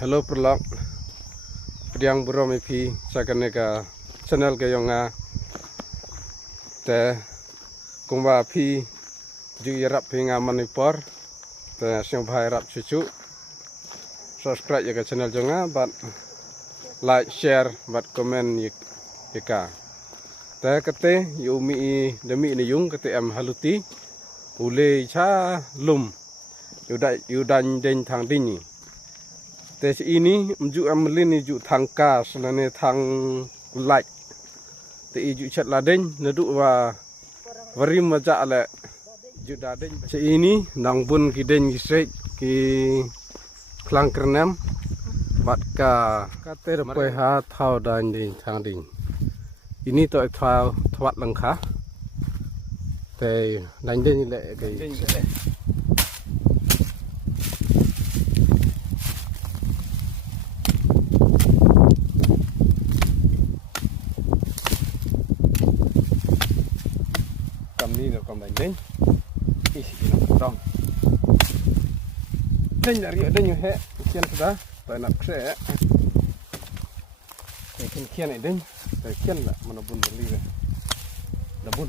Hello Perlok, Priang Burom IP, Sakaneka channel Gayonga, the Kumba P, Juyarap Pinga Manipur, the Shampai Rap Chuchu. Subscribe your channel Jonga, but like, share, but comment yaka. The kate, you me the meet in the young, kate am haluti, ule shalum, you dan den tang dini. Tes ini mju amelin ju tangka selane tang like te ju chat laden neduk wa warim maja ale ju daden se ini nang bun kiden gisrek ki klang kernam bat ka kate repai ha thau dan ding tang ding ini to thau thwat langkha te dan den le ke ni được còn đánh đến isi nó trong đến nhà kia đến như thế kia đó phải nạp xe cái kia này đến cái kia là mà nó buồn đi rồi nó buồn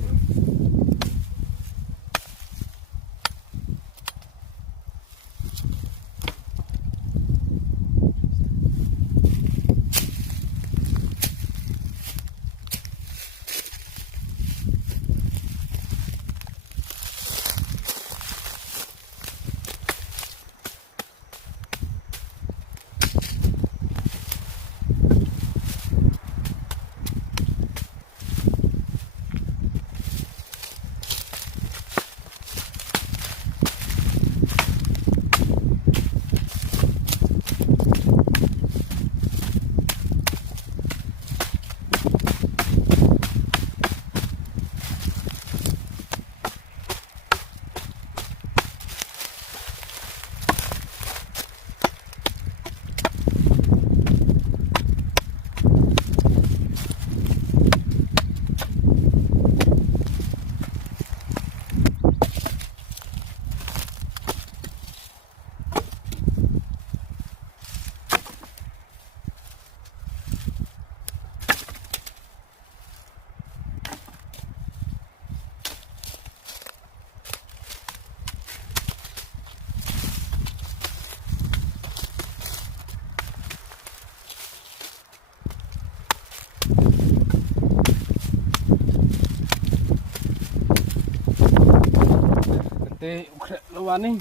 ukre luani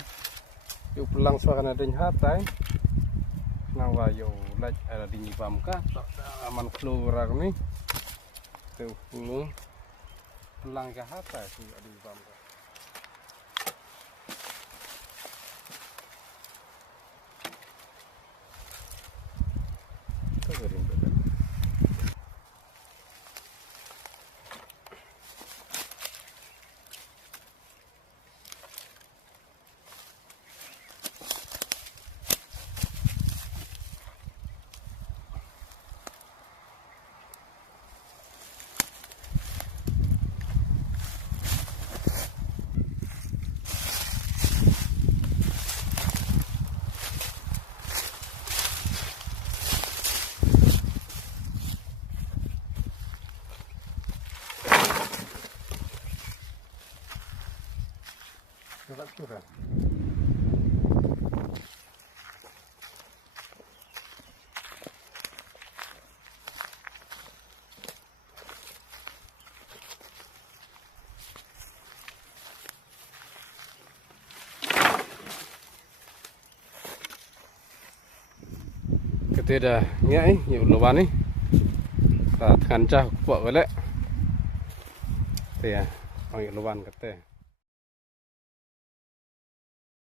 yu pulang suara den hatai nang wa yu lek ada di nyipam ka aman keluar ni tu nu pulang ke hatai tu ada di nyipam ka Sudah. Cái là nhảy nhiều lô ban ấy và khăn cha vợ với lại thì nhiều lô ban cái